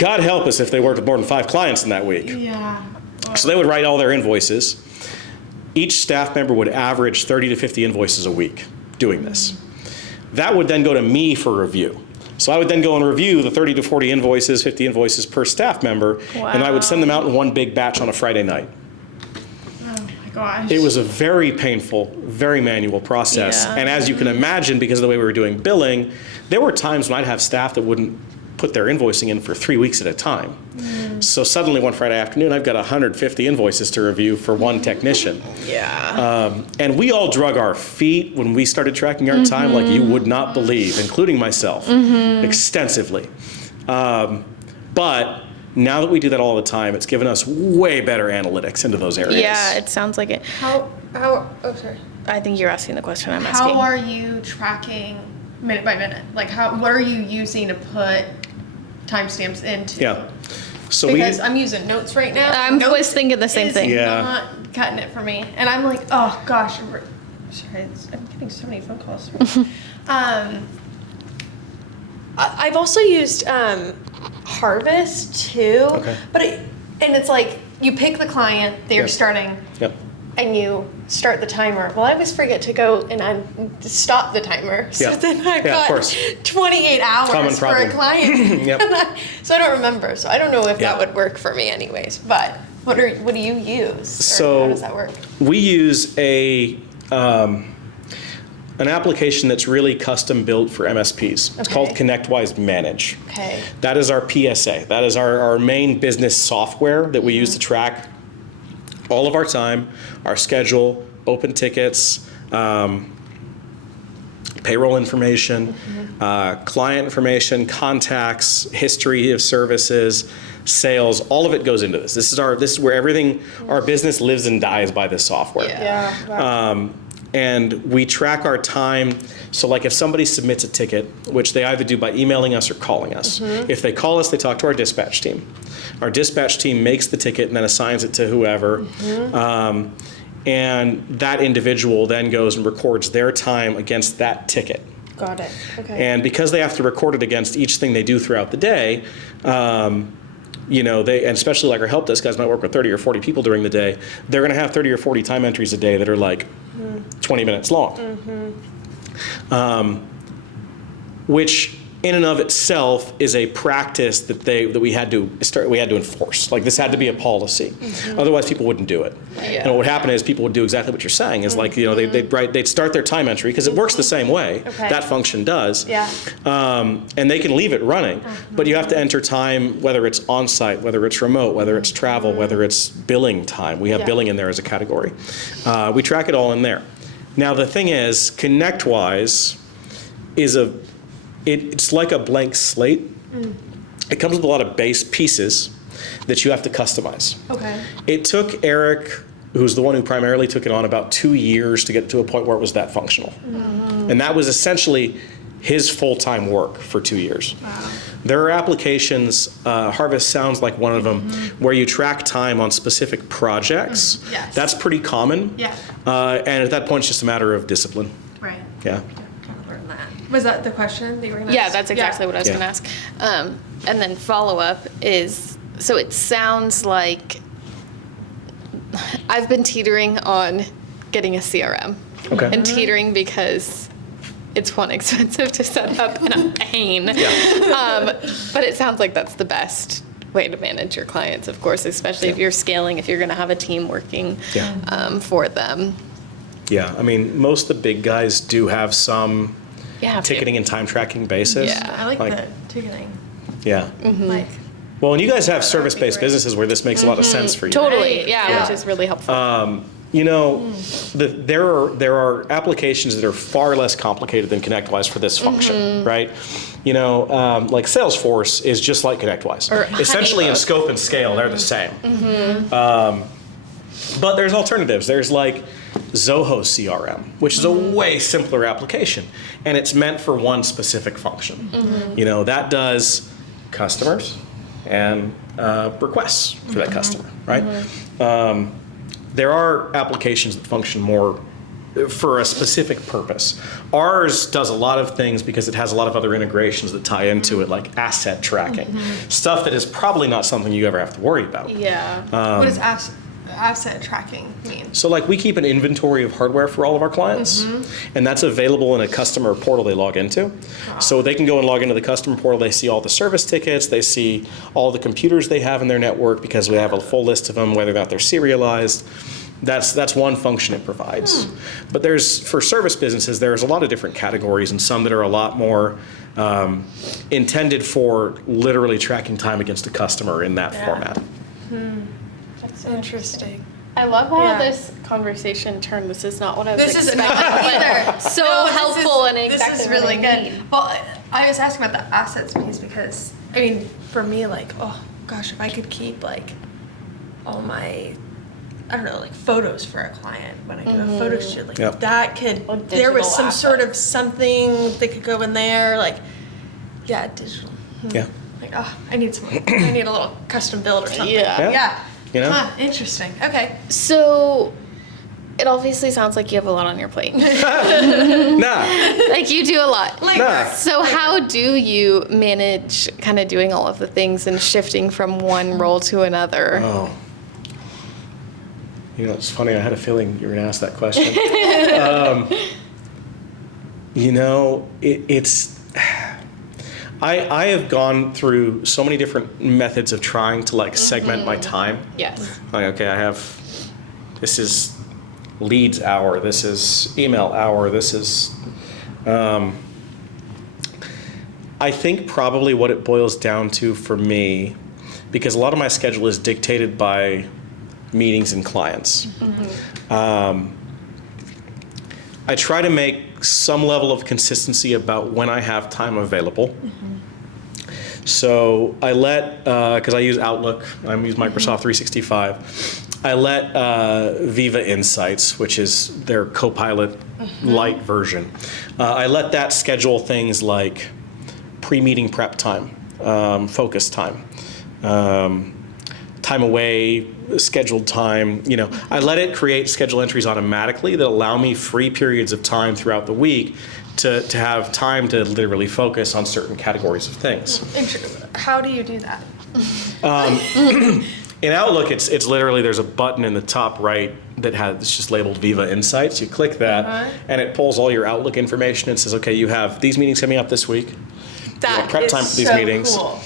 God help us if they worked with more than 5 clients in that week. Yeah. So they would write all their invoices. Each staff member would average 30 to 50 invoices a week doing this. That would then go to me for review. So I would then go and review the 30 to 40 invoices, 50 invoices per staff member, and I would send them out in one big batch on a Friday night. Oh my gosh. It was a very painful, very manual process. Yeah. And as you can imagine, because of the way we were doing billing, there were times when I'd have staff that wouldn't put their invoicing in for 3 weeks at a time. So suddenly one Friday afternoon, I've got 150 invoices to review for one technician. Yeah. And we all drug our feet when we started tracking our time like you would not believe, including myself, extensensively. But now that we do that all the time, it's given us way better analytics into those areas. Yeah, it sounds like it. oh, sorry. I think you're asking the question I'm asking. How are you tracking minute by minute? Like, what are you using to put timestamps into? Yeah. So Because I'm using notes right now. I Notes was thinking the same is thing. Yeah. not cutting it for me. And I'm like, oh gosh, sorry, I'm getting so many phone calls. I've also used Harvest too. Okay. And it's like you pick the client, they're Yep. starting, Yep. and you start the timer. Well, I always forget to go and stop the timer. So Yeah. then I've Yeah, of got course. 28 Common hours for a problem. client. Yep. So I don't remember. So I don't know if Yeah. that would work for me anyways. But what do you use? Or So how does that work? we use an application that's really custom built for MSPs. It's called Okay. ConnectWise Manage. Okay. That is our PSA. That is our main business software that we use to track all of our time, our schedule, open tickets, payroll information, client information, contacts, history of services, sales. All of it goes into this. This is where everything, our business lives and dies by this software. Yeah. Wow. And we track our time. So like if somebody submits a ticket, which they either do by emailing us or calling us. If they call us, they talk to our dispatch team. Our dispatch team makes the ticket and then assigns it to whoever. And that individual then goes and records their time against that ticket. Got it. Okay. And because they have to record it against each thing they do throughout the day, and especially like our help desk guys might work with 30 or 40 people during the day, they're going to have 30 or 40 time entries a day that are like 20 minutes long. Which in and of itself is a practice that we had to enforce. Like this had to be a policy. Otherwise people wouldn't do it. Yeah. And what would happen is people would do exactly what you're saying is like, they'd start their time entry because it works the same way. Okay. That function does. Yeah. And they can leave it running, but you have to enter time, whether it's on-site, whether it's remote, whether it's travel, whether it's billing time. We have Yeah. billing in there as a category. We track it all in there. Now the thing is, ConnectWise it's like a blank slate. It comes with a lot of base pieces that you have to customize. Okay. It took Eric, who's the one who primarily took it on, about 2 years to get to a point where it was that functional. And that was essentially his full-time work for 2 years. Wow. There are applications, Harvest sounds like one of them, where you track time on specific projects. Yes. That's pretty common. Yeah. And at that point, it's just a matter of discipline. Right. Yeah. Learn that. Was that the question that you were going to Yeah, ask? that's exactly what I was Yeah. going to ask. And then follow up is, so it sounds like I've been teetering on getting a CRM. Okay. And teetering because it's one, expensive to set up and a pain. Yeah. But it sounds like that's the best way to manage your clients, of course, especially if you're scaling, if you're going to have a team working for them. Yeah, I mean, most of the big guys do have some You have to. ticketing and time tracking basis. Yeah. I like the ticketing. Yeah. Like, Well, and you guys have service-based great. businesses where this makes a lot of sense for you. Totally, Right. yeah, Yeah. which is really helpful. You know, there are applications that are far less complicated than ConnectWise for this function, right? You know, like Salesforce is just like ConnectWise. Or Essentially in Honeybook. scope and scale, they're the same. But there's alternatives. There's like Zoho CRM, which is a way simpler application, and it's meant for one specific function. You know, that does customers and requests for that customer, right? There are applications that function more for a specific purpose. Ours does a lot of things because it has a lot of other integrations that tie into it, like asset tracking, stuff that is probably not something you ever have to worry about. Yeah. What does asset tracking mean? So like we keep an inventory of hardware for all of our clients, and that's available in a customer portal they log into. So they can go and log into the customer portal, they see all the service tickets, they see all the computers they have in their network because we have a full list of them, whether or not they're serialized. That's one function it provides. But for service businesses, there's a lot of different categories, and some that are a lot more intended for literally tracking time against a customer in that format. That's interesting. I love how Yeah. this conversation turned. This is not what I was This isn't expecting. either. So No, helpful and exactly This is what really I good. need. Well, I was asking about the assets piece because, I mean, for me, like, oh gosh, if I could keep like all my, I don't know, like photos for a client when I do a photo shoot, like Yep. that could, Or there was digital some sort of something that could go in there, like, yeah, digital. Yeah. Like, oh, I need a little custom build or something. Yeah. Yeah. You know? Huh, interesting. Okay. So it obviously sounds like you have a lot on your plate. Nah. Like you do a lot. Nah. So how do you manage kind of doing all of the things and shifting from one role to another? Oh. You know, it's funny, I had a feeling you were going to ask that question. You know, it's... I have gone through so many different methods of trying to like segment my time. Yes. Like, okay, this is leads hour, this is email hour, this is... I think probably what it boils down to for me, because a lot of my schedule is dictated by meetings and clients. I try to make some level of consistency about when I have time available. So I let, because I use Outlook, I use Microsoft 365, I let Viva Insights, which is their Copilot Lite version, I let that schedule things like pre-meeting prep time, focus time, time away, scheduled time, you know. I let it create schedule entries automatically that allow me free periods of time throughout the week to have time to literally focus on certain categories of things. How do you do that? In Outlook, it's literally, there's a button in the top right that it's just labeled Viva Insights. You click that, and it pulls all your Outlook information and says, okay, you have these meetings coming up this week. That prep is time for these so meetings. Cool.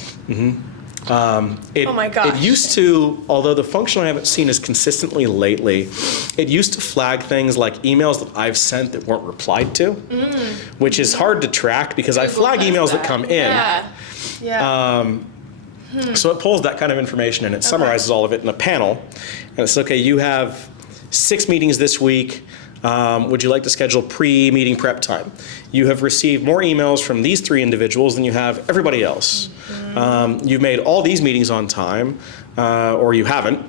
Oh my gosh. It used to, although the function I haven't seen as consistently lately, it used to flag things like emails that I've sent that weren't replied to, which is hard to track because I flag emails that come in. Yeah. So it pulls that kind of information and it summarizes all of it in a panel. And it's okay, you have 6 meetings this week. Would you like to schedule pre-meeting prep time? You have received more emails from these 3 individuals than you have everybody else. You've made all these meetings on time, or you haven't.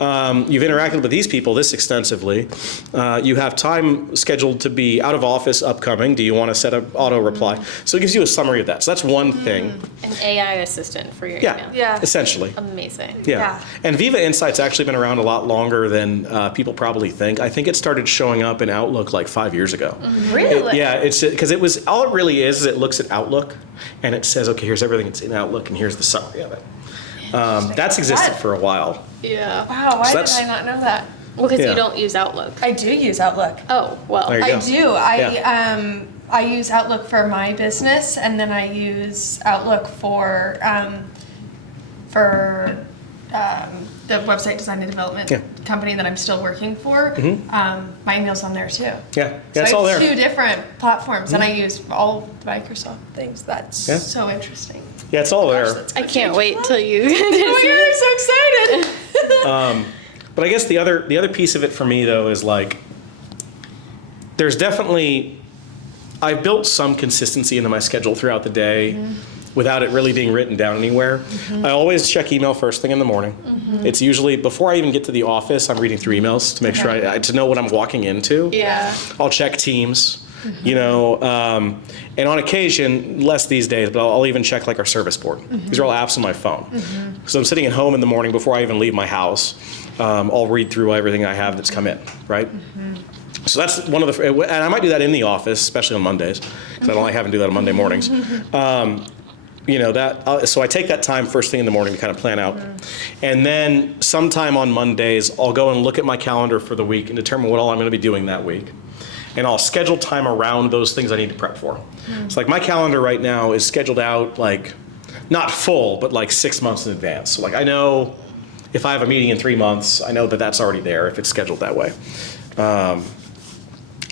You've interacted with these people this extensively. You have time scheduled to be out of office upcoming. Do you want to set up auto reply? So it gives you a summary of that. So that's one thing. An AI assistant for your email. Yeah. Essentially. Amazing. Yeah. And Viva Insight's actually been around a lot longer than people probably think. I think it started showing up in Outlook like 5 years ago. Really? It's because it was, all it really is it looks at Outlook and it says, okay, here's everything that's in Outlook and here's the summary of it. That's existed for a while. Yeah. Wow, why So did I not know that? Well, because Yeah. you don't use Outlook. I do use Outlook. Oh, well. There you go. I do. I use Outlook for my business, and then I use Outlook for the website design and development company that I'm still working for, my email's on there too. Yeah, So it's I all have there. 2 different platforms, and I use all the Microsoft things. That's so interesting. Yeah, it's all there. That's I can't wait till you. Oh my God, I'm so excited. But I guess the other piece of it for me though is like, there's definitely, I've built some consistency into my schedule throughout the day without it really being written down anywhere. I always check email first thing in the morning. It's usually, before I even get to the office, I'm reading through emails to make sure to know what I'm walking into. Yeah. I'll check Teams, you know, and on occasion, less these days, but I'll even check like our service board. These are all apps on my phone. So I'm sitting at home in the morning before I even leave my house. I'll read through everything I have that's come in, right? So that's one of the, and I might do that in the office, especially on Mondays, because I don't like having to do that on Monday mornings. You know, so I take that time first thing in the morning to kind of plan out. And then sometime on Mondays, I'll go and look at my calendar for the week and determine what all I'm going to be doing that week. And I'll schedule time around those things I need to prep for. So like my calendar right now is scheduled out like, not full, but like 6 months in advance. So like I know if I have a meeting in 3 months, I know that that's already there if it's scheduled that way.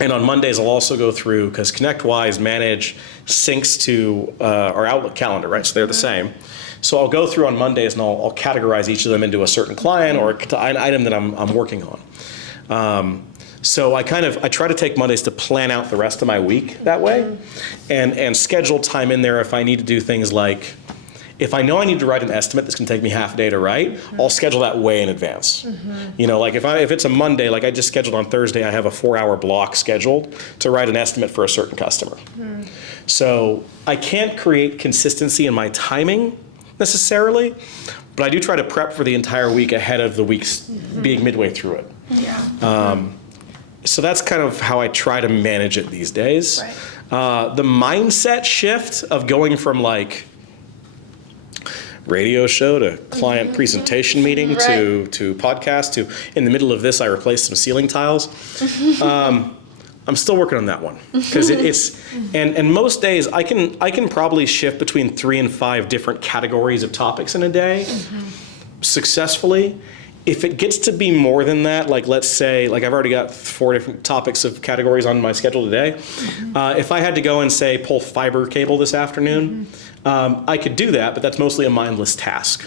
And on Mondays, I'll also go through, because ConnectWise Manage syncs to our Outlook calendar, right? So they're the same. So I'll go through on Mondays and I'll categorize each of them into a certain client or an item that I'm working on. So I try to take Mondays to plan out the rest of my week that way and schedule time in there if I need to do things like, if I know I need to write an estimate that's gonna take me half a day to write, I'll schedule that way in advance. You know, like if it's a Monday, like I just scheduled on Thursday, I have a 4-hour block scheduled to write an estimate for a certain customer. So I can't create consistency in my timing necessarily, but I do try to prep for the entire week ahead of the weeks being midway through it. So that's kind of how I try to manage it these days. The mindset shift of going from like radio show to client presentation meeting to podcast to in the middle of this I replaced some ceiling tiles. I'm still working on that one because it's and most days I can probably shift between 3 and 5 different categories of topics in a day successfully. If it gets to be more than that, like let's say, like I've already got 4 different topics of categories on my schedule today. If I had to go and say pull fiber cable this afternoon, I could do that, but that's mostly a mindless task.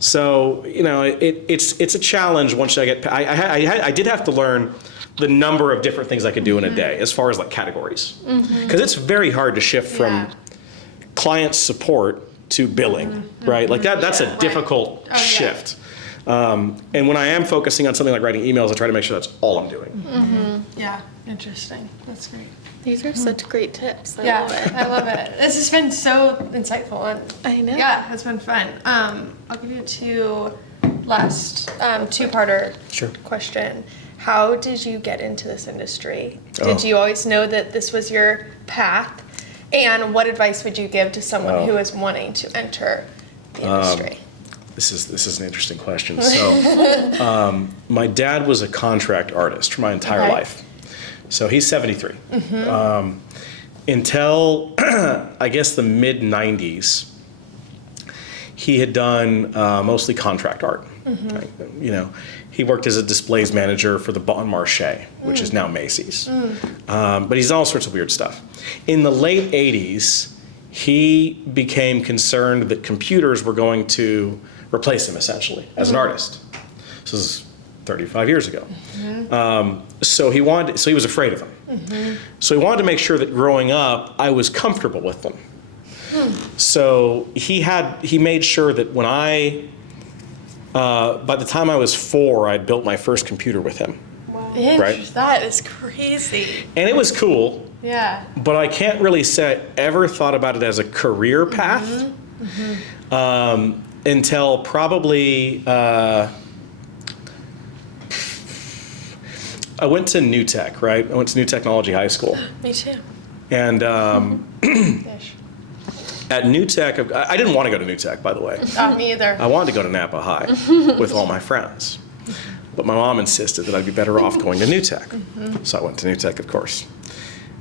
So you know, it's a challenge once I get. I did have to learn the number of different things I could do in a day as far as like categories, because it's very hard to shift from client support to billing, right? Like that's a difficult shift. And when I am focusing on something like writing emails, I try to make sure that's all I'm doing. Yeah, interesting. That's great. These are such great tips. I Yeah, love it. I love it. This has been so insightful. And I know. Yeah, it's been fun. I'll give you 2 last two-parter question. How did you get into this industry? Did you always know that this was your path? And what advice would you give to someone who is wanting to enter the industry? This is an interesting question. So, my dad was a contract artist for my entire life. So he's 73. Until I guess the mid 90s, he had done mostly contract art. Right? You know, he worked as a displays manager for the Bon Marché, which is now Macy's. But he's done all sorts of weird stuff. In the late 80s, he became concerned that computers were going to replace him essentially as an artist. This is 35 years ago. So he was afraid of them. So he wanted to make sure that growing up, I was comfortable with them. So he made sure that when by the time I was 4, I'd built my first computer with him. Wow. Right? That is crazy. And it was cool. Yeah. But I can't really say I ever thought about it as a career path until probably I went to New Tech, right? I went to New Technology High School. Me too. And Ish. at New Tech, I didn't want to go to New Tech, by the way. Me either. I wanted to go to Napa High with all my friends. But my mom insisted that I'd be better off going to New Tech. So I went to New Tech, of course.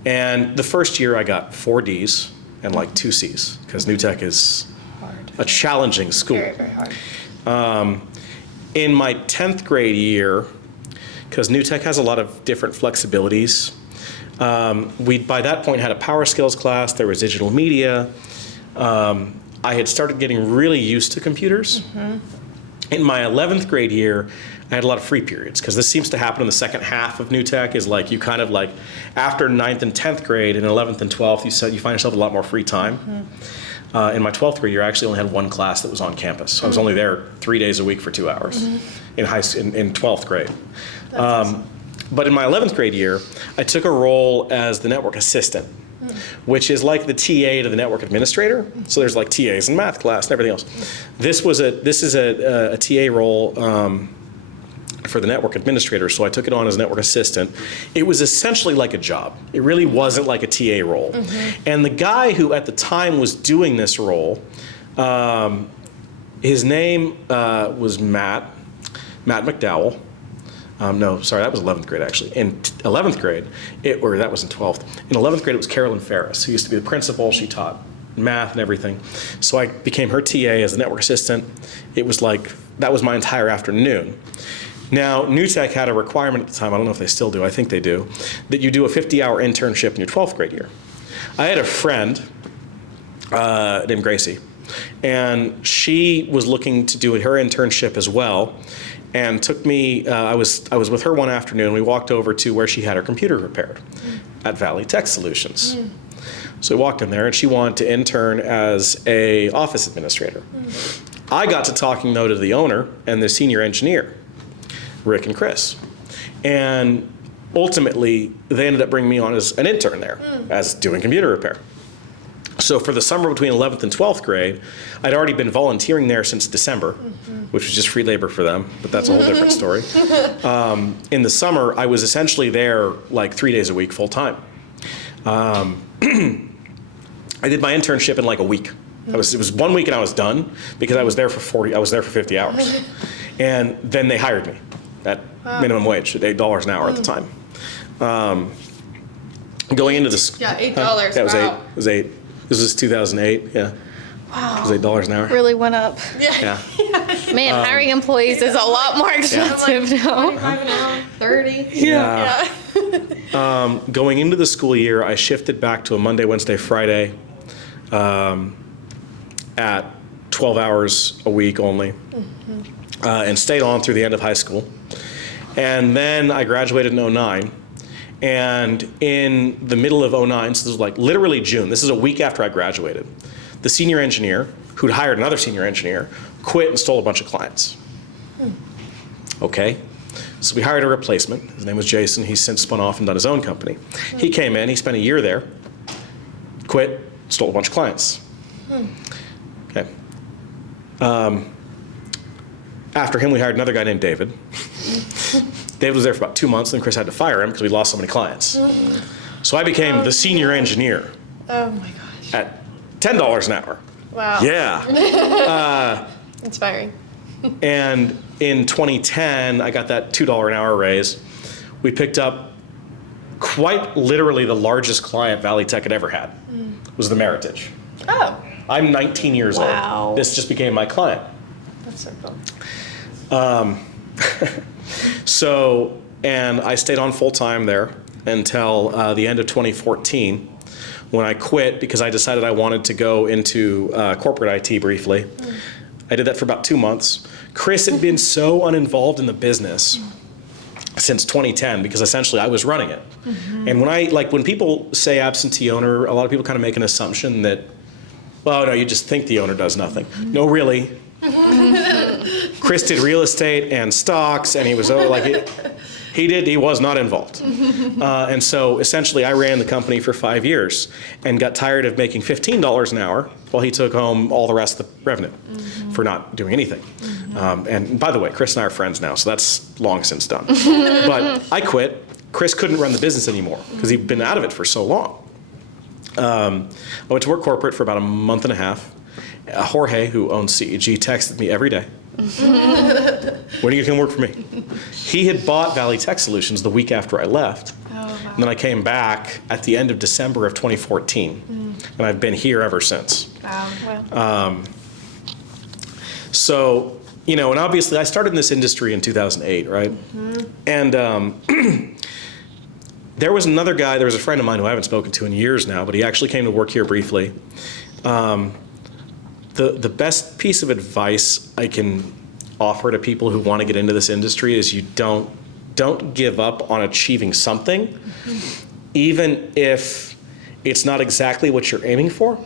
And the first year I got 4 Ds and like 2 Cs, because New Tech is Hard. a challenging school. Very, very hard. In my 10th grade year, because New Tech has a lot of different flexibilities, we by that point had a power skills class, there was digital media. I had started getting really used to computers. In my 11th grade year, I had a lot of free periods, because this seems to happen in the second half of New Tech, is like you kind of like, after 9th and 10th grade, in 11th and 12th, you find yourself a lot more free time. In my 12th grade year, I actually only had one class that was on campus. So I was only there 3 days a week for 2 hours in 12th grade. Awesome. But in my 11th grade year, I took a role as the network assistant, which is like the TA to the network administrator. So there's like TAs in math class and everything else. This is a TA role for the network administrator, so I took it on as a network assistant. It was essentially like a job. It really wasn't like a TA role. And the guy who at the time was doing this role, his name was Matt McDowell. No, sorry, that was 11th grade actually. In 11th grade, or that was in 12th. In 11th grade, it was Carolyn Ferris, who used to be the principal. She taught math and everything. So I became her TA as the network assistant. It was like, that was my entire afternoon. Now, New Tech had a requirement at the time, I don't know if they still do, I think they do, that you do a 50-hour internship in your 12th grade year. I had a friend named Gracie, and she was looking to do her internship as well, and took me, I was with her one afternoon, we walked over to where she had her computer repaired at Valley Tech Solutions. So we walked in there, and she wanted to intern as a office administrator. I got to talking, though, to the owner and the senior engineer, Rick and Chris. And ultimately, they ended up bringing me on as an intern there, as doing computer repair. So for the summer between 11th and 12th grade, I'd already been volunteering there since December, which was just free labor for them, but that's a whole different story. In the summer, I was essentially there like 3 days a week, full time. I did my internship in like a week. It was 1 week and I was done, because I was there for 50 hours. And then they hired me at minimum wage at $8 an hour at the time. Going into this. Yeah, $8. Yeah, Wow. it was $8. This was 2008. Yeah. Wow. It was $8 an hour. Really went up. Yeah. Man, hiring employees is a lot more expensive now. 25 an hour, 30. Yeah. Going into the school year, I shifted back to a Monday, Wednesday, Friday at 12 hours a week only, and stayed on through the end of high school. And then I graduated in 2009. And in the middle of 2009, so this was like literally June, this is a week after I graduated, the senior engineer, who'd hired another senior engineer, quit and stole a bunch of clients. Okay, so we hired a replacement. His name was Jason. He's since spun off and done his own company. He came in, he spent a year there, quit, stole a bunch of clients. Okay. After him, we hired another guy named David. David was there for about 2 months, and Chris had to fire him because we lost so many clients. So I became the senior engineer. Oh my gosh. At $10 an hour. Wow. Yeah. Inspiring. And in 2010, I got that $2 an hour raise. We picked up quite literally the largest client Valley Tech had ever had, was the Meritage. Oh. I'm 19 years Wow. old. This just became my client. That's so cool. So, and I stayed on full time there until the end of 2014, when I quit because I decided I wanted to go into corporate IT briefly. I did that for about 2 months. Chris had been so uninvolved in the business since 2010 because essentially I was running it. And when people say absentee owner, a lot of people kind of make an assumption that, well, no, you just think the owner does nothing. No, really. Chris did real estate and stocks, and he was he was not involved. And so essentially I ran the company for 5 years and got tired of making $15 an hour while he took home all the rest of the revenue for not doing anything. And by the way, Chris and I are friends now, so that's long since done. But I quit. Chris couldn't run the business anymore because he'd been out of it for so long. I went to work corporate for about a month and a half. Jorge, who owns CEG, texted me every day. When are you going to come work for me? He had bought Valley Tech Solutions the week after I left. Oh, wow. And then I came back at the end of December of 2014. And I've been here ever since. Wow. So and obviously I started in this industry in 2008, right? And there was another guy, there was a friend of mine who I haven't spoken to in years now, but he actually came to work here briefly. The best piece of advice I can offer to people who want to get into this industry is you don't give up on achieving something, even if it's not exactly what you're aiming for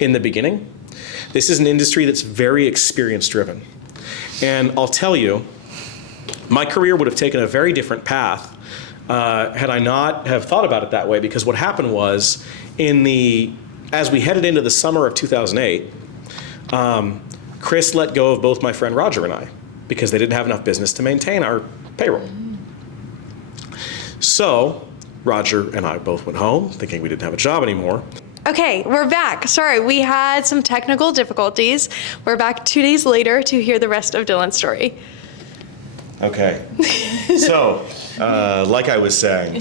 in the beginning. This is an industry that's very experience driven. And I'll tell you, my career would have taken a very different path had I not have thought about it that way, because what happened was as we headed into the summer of 2008, Chris let go of both my friend Roger and I because they didn't have enough business to maintain our payroll. So Roger and I both went home thinking we didn't have a job anymore. Okay, we're back. Sorry, we had some technical difficulties. We're back 2 days later to hear the rest of Dylan's story. Okay. So, like I was saying,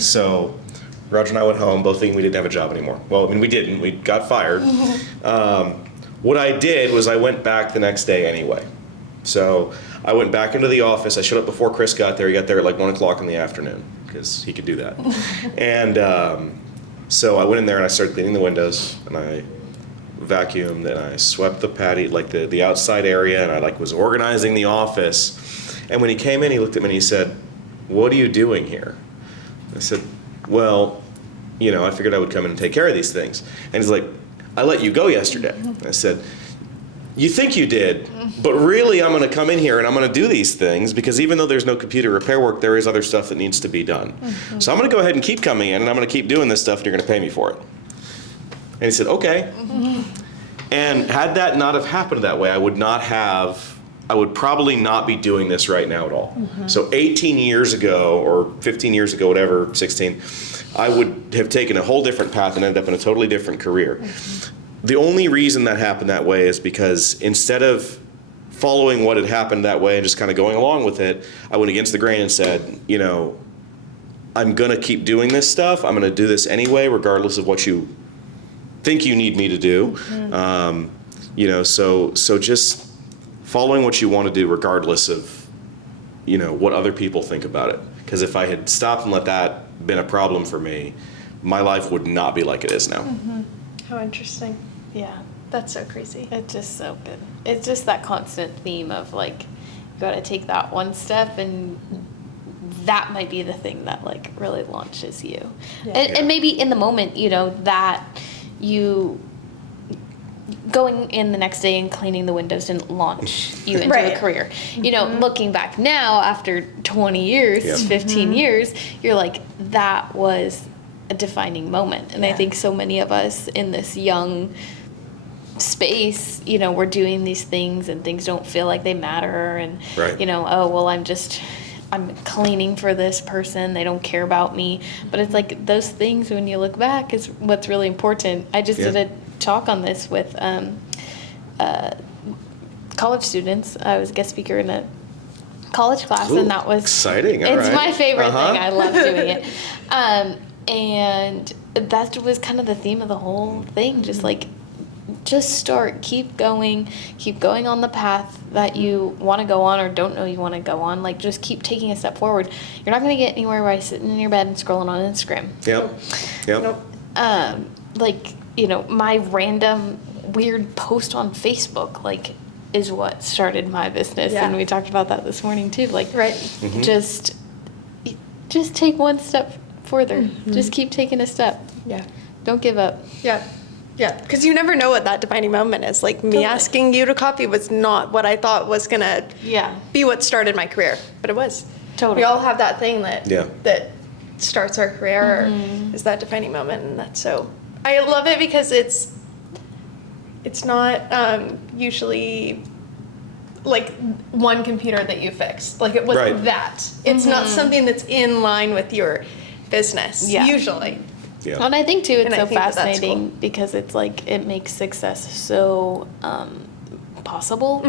Roger and I went home both thinking we didn't have a job anymore. Well, I mean, we didn't. We got fired. What I did was I went back the next day anyway. So I went back into the office. I showed up before Chris got there. He got there at like 1 o'clock in the afternoon because he could do that. And so I went in there and I started cleaning the windows, and I vacuumed and I swept the patio, like the outside area, and I was organizing the office. And when he came in, he looked at me and he said, "What are you doing here?" I said, "Well, I figured I would come in and take care of these things." And he's like, "I let you go yesterday." I said, "You think you did, but really I'm going to come in here and I'm going to do these things because even though there's no computer repair work, there is other stuff that needs to be done. So I'm going to go ahead and keep coming in and I'm going to keep doing this stuff and you're going to pay me for it." And he said, "Okay." And had that not have happened that way, I would probably not be doing this right now at all. So 18 years ago or 15 years ago, whatever, 16, I would have taken a whole different path and ended up in a totally different career. The only reason that happened that way is because instead of following what had happened that way and just kind of going along with it, I went against the grain and said, I'm going to keep doing this stuff. I'm going to do this anyway, regardless of what you think you need me to do. So just following what you want to do regardless of, what other people think about it. Because if I had stopped and let that been a problem for me, my life would not be like it is now. How interesting. Yeah. That's so crazy. It's just so good. It's just that constant theme of you got to take that one step, and that might be the thing that really launches you. Yeah. And maybe in the moment, that you going in the next day and cleaning the windows didn't launch you into Right. a career. Looking back now after 20 years, 15 years, you're like, that was a defining moment. And I think so many of us in this young space, we're doing these things and things don't feel like they matter. And, Right. oh, well, I'm cleaning for this person. They don't care about me. But it's like those things, when you look back, is what's really important. I just did a talk on this with college students. I was a guest speaker in a college class, Ooh, and that was exciting. All it's right. my favorite thing. I love doing it. And that was kind of the theme of the whole thing. Just start, keep going on the path that you want to go on or don't know you want to go on. Just keep taking a step forward. You're not going to get anywhere by sitting in your bed and scrolling on Instagram. Yep. My random weird post on Facebook, is what started my business. Yeah. And we talked about that this morning too. Right. Just take one step further. Just keep taking a step. Yeah. Don't give up. Yeah. Yeah. Because you never know what that defining moment is. Me asking you to copy was not what I thought was going to be what started my career. But it was. Totally. We all have that thing that starts our career Mm-hmm. or is that defining moment. And that's so... I love it because it's not usually one computer that you fixed. It wasn't Right. that. It's not something that's in line with your business, Yeah. usually. Yeah. And I think too, it's And I so think that that's fascinating cool. because it's it makes success so possible.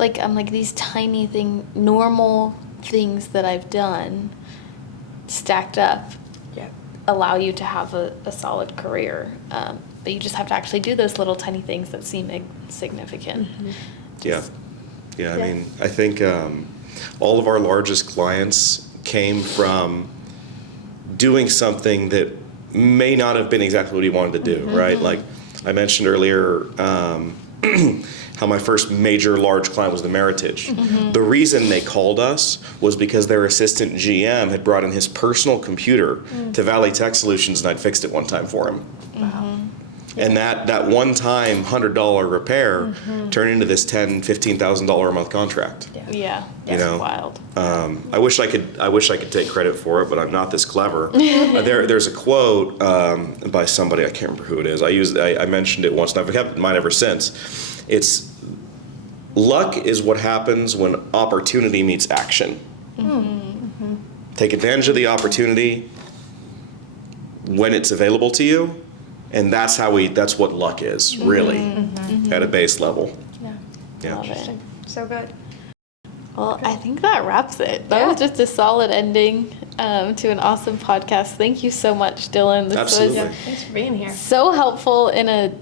I'm these tiny normal things that I've done stacked up Yeah. allow you to have a solid career. But you just have to actually do those little tiny things that seem insignificant. Yeah. Yeah, I mean, I think all of our largest clients came from doing something that may not have been exactly what he wanted to do, right? Like I mentioned earlier, how my first major large client was the Meritage. The reason they called us was because their assistant GM had brought in his personal computer to Valley Tech Solutions, and I'd fixed it one time for him. Wow. And that one-time $100 repair turned into this $10,000, $15,000 a month contract. Yeah, You know, wild. I wish I could take credit for it, but I'm not this clever. There's a quote by somebody, I can't remember who it is. I mentioned it once, and I've kept mine ever since. It's luck is what happens when opportunity meets action. Take advantage of the opportunity when it's available to you. And that's what luck is, really, at a base level. Yeah. Love it. So good. Well, I think that wraps it. That was just a solid ending to an awesome podcast. Thank you so much, Dylan. This Absolutely. was Thanks for being here. so helpful in a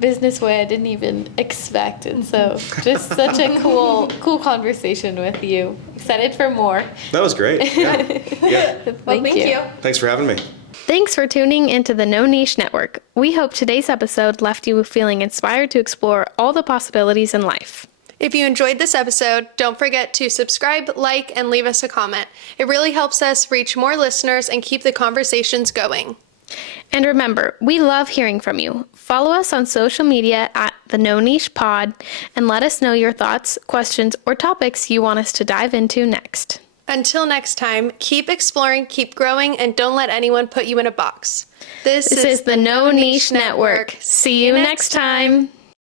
business way I didn't even expect, and so just such a cool conversation with you. Excited for more. That was great. Yeah. Well, thank you. Thanks for having me. Thanks for tuning into the No Niche Network. We hope today's episode left you feeling inspired to explore all the possibilities in life. If you enjoyed this episode, don't forget to subscribe, like, and leave us a comment. It really helps us reach more listeners and keep the conversations going. And remember, we love hearing from you. Follow us on social media at the No Niche Pod and let us know your thoughts, questions, or topics you want us to dive into next. Until next time, keep exploring, keep growing, and don't let anyone put you in a box. This This is the No Niche Network. See you next time.